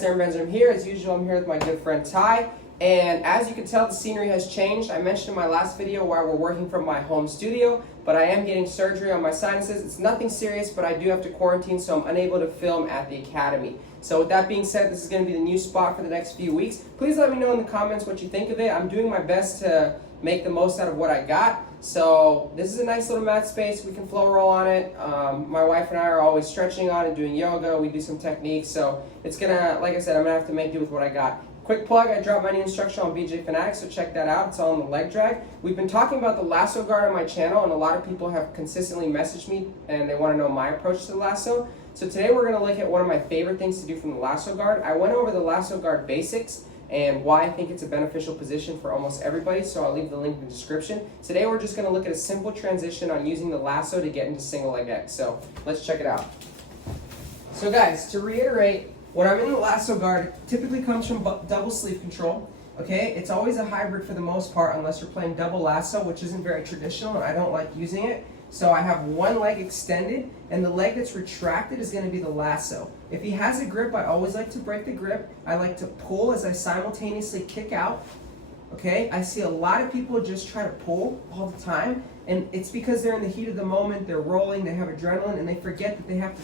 guys, Aaron Benjamin here. As usual, I'm here with my good friend Ty. And as you can tell, the scenery has changed. I mentioned in my last video why we're working from my home studio, but I am getting surgery on my sinuses. It's nothing serious, but I do have to quarantine, so I'm unable to film at the academy. So with that being said, this is going to be the new spot for the next few weeks. Please let me know in the comments what you think of it. I'm doing my best to make the most out of what I got. So this is a nice little mat space. We can flow roll on it. My wife and I are always stretching on it, doing yoga. We do some techniques. So it's gonna, like I said, I'm gonna have to make do with what I got. Quick plug, I dropped my new instruction on BJ Fanatics, so check that out. It's all on the leg drag. We've been talking about the lasso guard on my channel, and a lot of people have consistently messaged me and they want to know my approach to the lasso. So today we're gonna look at one of my favorite things to do from the lasso guard. I went over the lasso guard basics and why I think it's a beneficial position for almost everybody, so I'll leave the link in the description. Today we're just going to look at a simple transition on using the lasso to get into single leg X, so let's check it out. So guys, to reiterate, when I'm in the lasso guard, it typically comes from double sleeve control, okay? It's always a hybrid for the most part unless you're playing double lasso, which isn't very traditional and I don't like using it. So I have one leg extended, and the leg that's retracted is going to be the lasso. If he has a grip, I always like to break the grip. I like to pull as I simultaneously kick out. Okay, I see a lot of people just try to pull all the time, and it's because they're in the heat of the moment, they're rolling, they have adrenaline, and they forget that they have to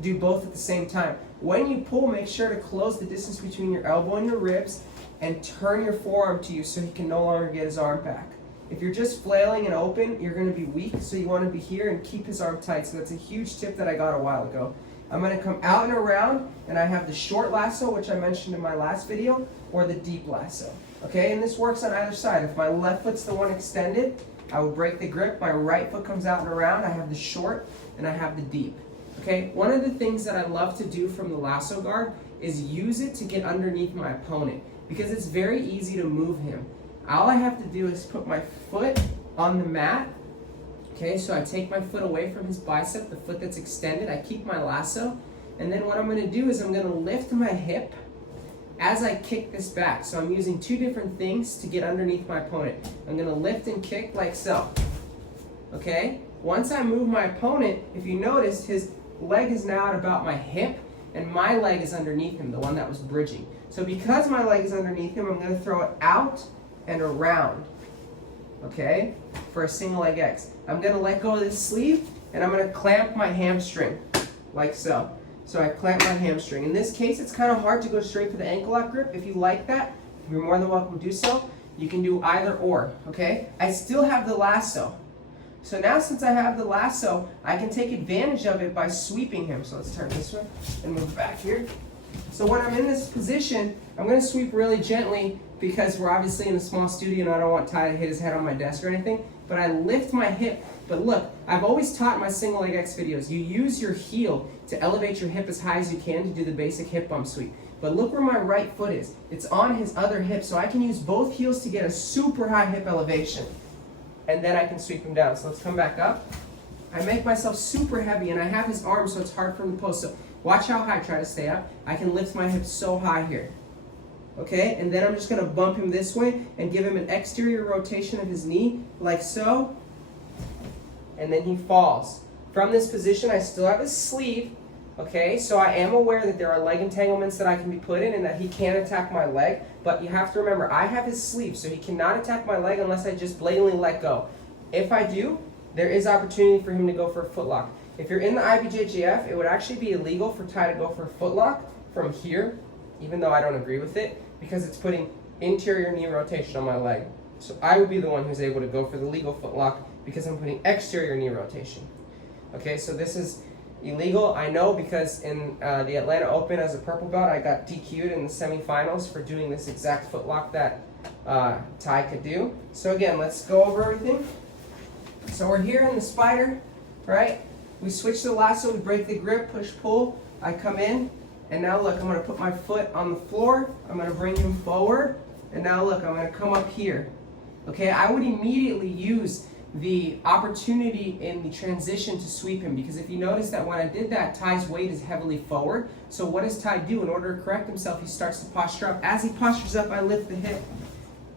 do both at the same time. When you pull, make sure to close the distance between your elbow and your ribs, and turn your forearm to you so he can no longer get his arm back. If you're just flailing and open, you're going to be weak, so you want to be here and keep his arm tight. So that's a huge tip that I got a while ago. I'm going to come out and around, and I have the short lasso, which I mentioned in my last video, or the deep lasso. Okay, and this works on either side. If my left foot's the one extended, I will break the grip. My right foot comes out and around. I have the short, and I have the deep. Okay, one of the things that I love to do from the lasso guard is use it to get underneath my opponent, because it's very easy to move him. All I have to do is put my foot on the mat. Okay, so I take my foot away from his bicep, the foot that's extended. I keep my lasso. And then what I'm going to do is I'm going to lift my hip as I kick this back. So I'm using two different things to get underneath my opponent. I'm going to lift and kick like so. Okay? Once I move my opponent, if you notice, his leg is now at about my hip, and my leg is underneath him, the one that was bridging. So because my leg is underneath him, I'm going to throw it out and around, okay, for a single leg X. I'm going to let go of this sleeve, and I'm going to clamp my hamstring, like so. So I clamp my hamstring. In this case, it's kind of hard to go straight for the ankle lock grip. If you like that, you're more than welcome to do so. You can do either or, okay? I still have the lasso. So now since I have the lasso, I can take advantage of it by sweeping him. So let's turn this way and move back here. So when I'm in this position, I'm going to sweep really gently because we're obviously in a small studio and I don't want Ty to hit his head on my desk or anything. But I lift my hip. But look, I've always taught in my single leg X videos, you use your heel to elevate your hip as high as you can to do the basic hip bump sweep. But look where my right foot is. It's on his other hip, so I can use both heels to get a super high hip elevation. And then I can sweep him down. So let's come back up. I make myself super heavy, and I have his arm, so it's hard for him to post. So watch how high, try to stay up. I can lift my hips so high here. Okay, and then I'm just gonna bump him this way and give him an exterior rotation of his knee, like so. And then he falls. From this position, I still have his sleeve. Okay, so I am aware that there are leg entanglements that I can be put in and that he can attack my leg, but you have to remember, I have his sleeve, so he cannot attack my leg unless I just blatantly let go. If I do, there is opportunity for him to go for a foot lock. If you're in the IBJJF, it would actually be illegal for Ty to go for a foot lock from here, even though I don't agree with it, because it's putting interior knee rotation on my leg. So I would be the one who's able to go for the legal foot lock because I'm putting exterior knee rotation. Okay, so this is illegal, I know, because in the Atlanta Open as a purple belt, I got DQ'd in the semifinals for doing this exact foot lock that Ty could do. So again, let's go over everything. So we're here in the spider, right? We switch to the lasso, we break the grip, push, pull. I come in, and now look, I'm going to put my foot on the floor. I'm going to bring him forward, and now look, I'm going to come up here. Okay, I would immediately use the opportunity in the transition to sweep him, because if you notice that when I did that, Ty's weight is heavily forward. So what does Ty do? In order to correct himself, he starts to posture up. As he postures up, I lift the hip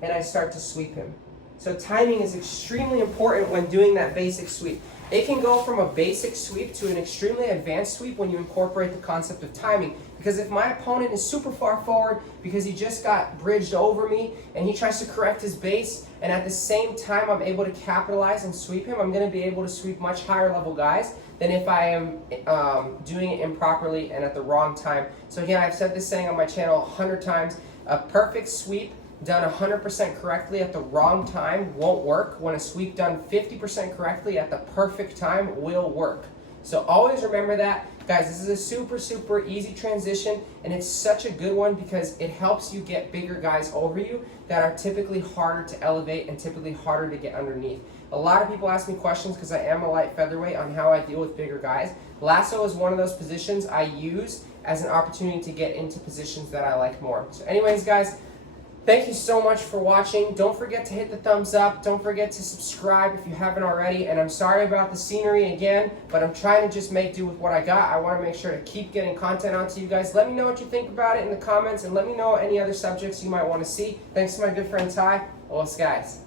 and I start to sweep him. So timing is extremely important when doing that basic sweep. It can go from a basic sweep to an extremely advanced sweep when you incorporate the concept of timing. Because if my opponent is super far forward because he just got bridged over me and he tries to correct his base, and at the same time I'm able to capitalize and sweep him, I'm going to be able to sweep much higher level guys than if I am doing it improperly and at the wrong time. So again, I've said this saying on my channel 100 times, a perfect sweep done 100% correctly at the wrong time won't work, when a sweep done 50% correctly at the perfect time will work. So always remember that. Guys, this is a super easy transition, and it's such a good one because it helps you get bigger guys over you that are typically harder to elevate and typically harder to get underneath. A lot of people ask me questions because I am a light featherweight on how I deal with bigger guys. Lasso is one of those positions I use as an opportunity to get into positions that I like more. So anyways, guys, thank you so much for watching. Don't forget to hit the thumbs up. Don't forget to subscribe if you haven't already. And I'm sorry about the scenery again, but I'm trying to just make do with what I got. I want to make sure to keep getting content out to you guys. Let me know what you think about it in the comments, and let me know any other subjects you might want to see. Thanks to my good friend Ty. Los guys.